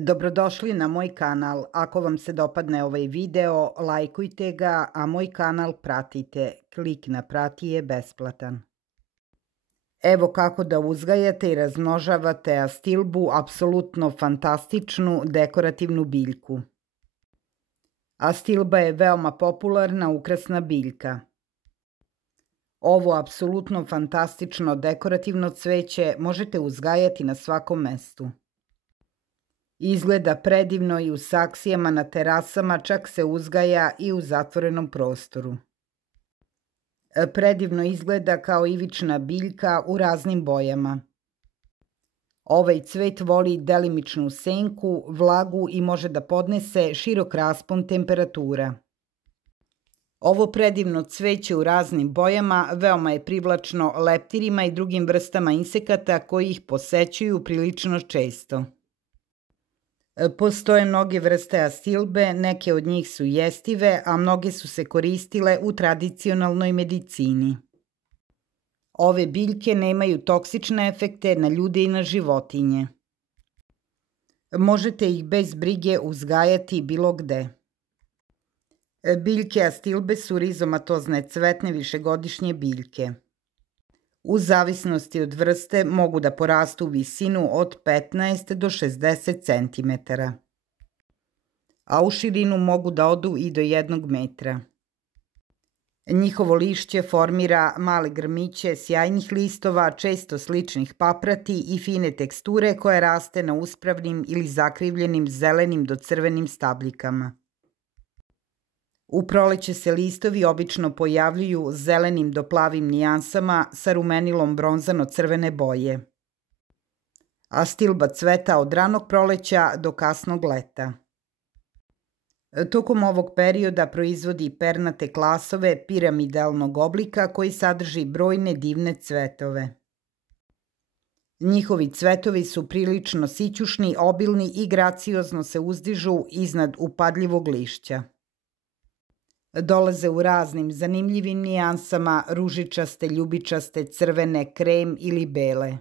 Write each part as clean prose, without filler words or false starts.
Dobrodošli na moj kanal. Ako vam se dopadne ovaj video, lajkujte ga, a moj kanal pratite. Klik na prati je besplatan. Evo kako da uzgajate i razmnožavate astilbu, apsolutno fantastičnu dekorativnu biljku. Astilba je veoma popularna ukrasna biljka. Ovo apsolutno fantastično dekorativno cveće možete uzgajati na svakom mestu. Izgleda predivno i u saksijama na terasama, čak se uzgaja i u zatvorenom prostoru. Predivno izgleda kao ivična biljka u raznim bojama. Ovaj cvet voli delimičnu senku, vlagu i može da podnese širok raspon temperatura. Ovo predivno cveće u raznim bojama veoma je privlačno leptirima i drugim vrstama insekata koji ih posećuju prilično često. Postoje mnoge vrste astilbe, neke od njih su jestive, a mnoge su se koristile u tradicionalnoj medicini. Ove biljke nemaju toksične efekte na ljude i na životinje. Možete ih bez brige uzgajati bilo gde. Biljke astilbe su rizomatozne cvetne višegodišnje biljke. U zavisnosti od vrste mogu da porastu u visinu od 15 do 60 cm, a u širinu mogu da odu i do 1 metra. Njihovo lišće formira male grmiće sjajnih listova, često sličnih paprati i fine teksture koja raste na uspravnim ili zakrivljenim zelenim do crvenim stabljikama. U proleće se listovi obično pojavljuju zelenim do plavim nijansama sa rumenilom bronzano-crvene boje. Astilba cveta od ranog proleća do kasnog leta. Tokom ovog perioda proizvodi pernate klasove piramidalnog oblika koji sadrži brojne divne cvetove. Njihovi cvetovi su prilično sićušni, obilni i graciozno se uzdižu iznad upadljivog lišća. Dolaze u raznim zanimljivim nijansama, ružičaste, ljubičaste, crvene, krem ili bele.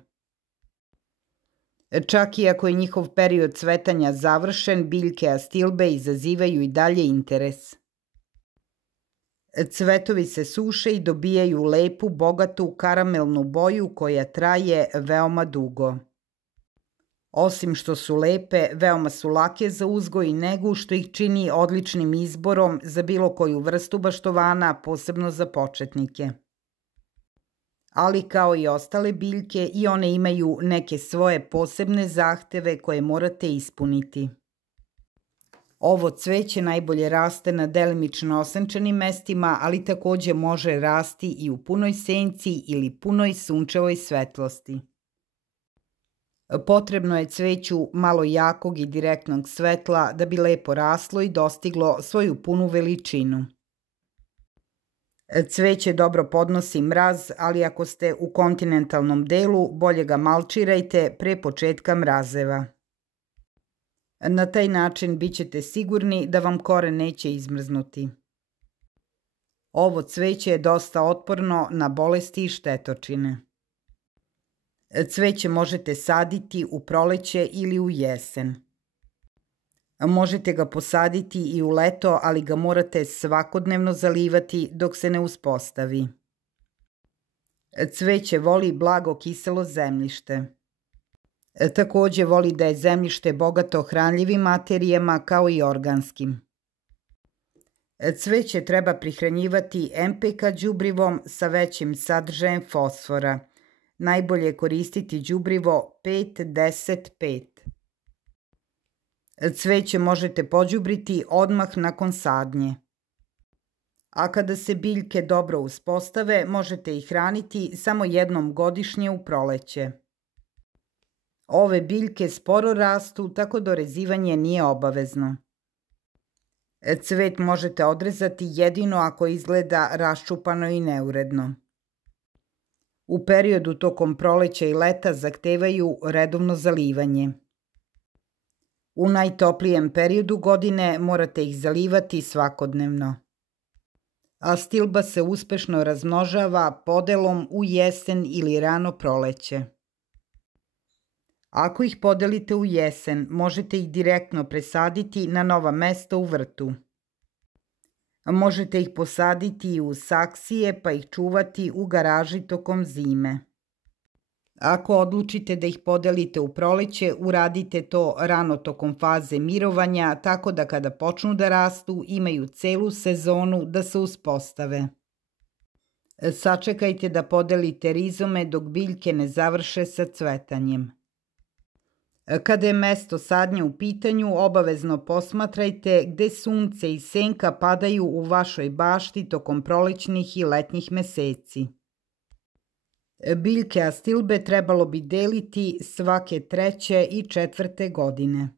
Čak i ako je njihov period cvetanja završen, biljke astilbe izazivaju i dalje interes. Cvetovi se suše i dobijaju lepu, bogatu, karamelnu boju koja traje veoma dugo. Osim što su lepe, veoma su lake za uzgoj i negu, što ih čini odličnim izborom za bilo koju vrstu baštovana, posebno za početnike. Ali kao i ostale biljke, i one imaju neke svoje posebne zahteve koje morate ispuniti. Ovo cveće najbolje raste na delimično osenčenim mestima, ali takođe može rasti i u punoj senci ili punoj sunčevoj svetlosti. Potrebno je cveću malo jakog i direktnog svetla da bi lepo raslo i dostiglo svoju punu veličinu. Cveće dobro podnosi mraz, ali ako ste u kontinentalnom delu, bolje ga malčirajte pre početka mrazeva. Na taj način bit ćete sigurni da vam koren neće izmrznuti. Ovo cveće je dosta otporno na bolesti i štetočine. Cveće možete saditi u proleće ili u jesen. Možete ga posaditi i u leto, ali ga morate svakodnevno zalivati dok se ne uspostavi. Cveće voli blago kiselo zemljište. Takođe voli da je zemljište bogato hranljivim materijama kao i organskim. Cveće treba prihranjivati NPK đubrivom sa većim sadržajem fosfora. Najbolje je koristiti đubrivo 5-10-5. Cveće možete pođubriti odmah nakon sadnje. A kada se biljke dobro uspostave, možete ih hraniti samo jednom godišnje u proleće. Ove biljke sporo rastu, tako da rezivanje nije obavezno. Cvet možete odrezati jedino ako izgleda raščupano i neuredno. U periodu tokom proleća i leta zahtevaju redovno zalivanje. U najtoplijem periodu godine morate ih zalivati svakodnevno. Astilba se uspešno razmnožava podelom u jesen ili rano proleće. Ako ih podelite u jesen, možete ih direktno presaditi na nova mesta u vrtu. Možete ih posaditi i u saksije pa ih čuvati u garaži tokom zime. Ako odlučite da ih podelite u proleće, uradite to rano tokom faze mirovanja, tako da kada počnu da rastu, imaju celu sezonu da se uspostave. Sačekajte da podelite rizome dok biljke ne završe sa cvetanjem. Kada je mesto sadnje u pitanju, obavezno posmatrajte gde sunce i senka padaju u vašoj bašti tokom prolećnih i letnjih meseci. Biljke astilbe trebalo bi deliti svake 3. i 4. godine.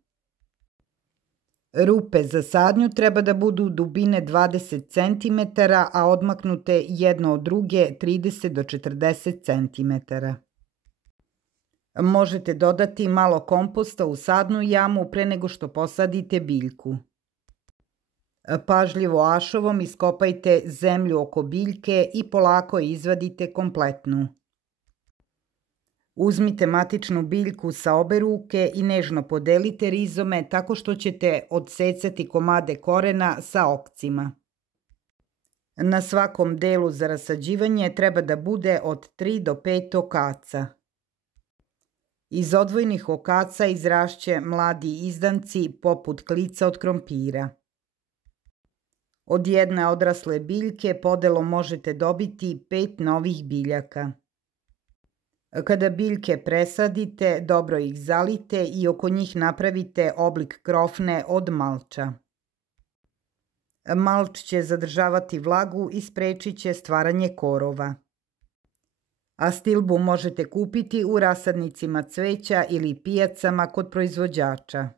Rupe za sadnju treba da budu dubine 20 cm, a odmaknute jedno od druge 30 do 40 cm. Možete dodati malo komposta u sadnu jamu pre nego što posadite biljku. Pažljivo ašovom iskopajte zemlju oko biljke i polako je izvadite kompletnu. Uzmite matičnu biljku sa obe ruke i nežno podelite rizome tako što ćete odsecati komade korena sa okcima. Na svakom delu za rasađivanje treba da bude od 3 do 5 okaca. Iz odvojnih okaca izrašće mladi izdanci poput klica od krompira. Od jedne odrasle biljke podelom možete dobiti 5 novih biljaka. Kada biljke presadite, dobro ih zalite i oko njih napravite oblik krofne od malča. Malč će zadržavati vlagu i sprečit će stvaranje korova. Astilbu možete kupiti u rasadnicima cveća ili pijacama kod proizvođača.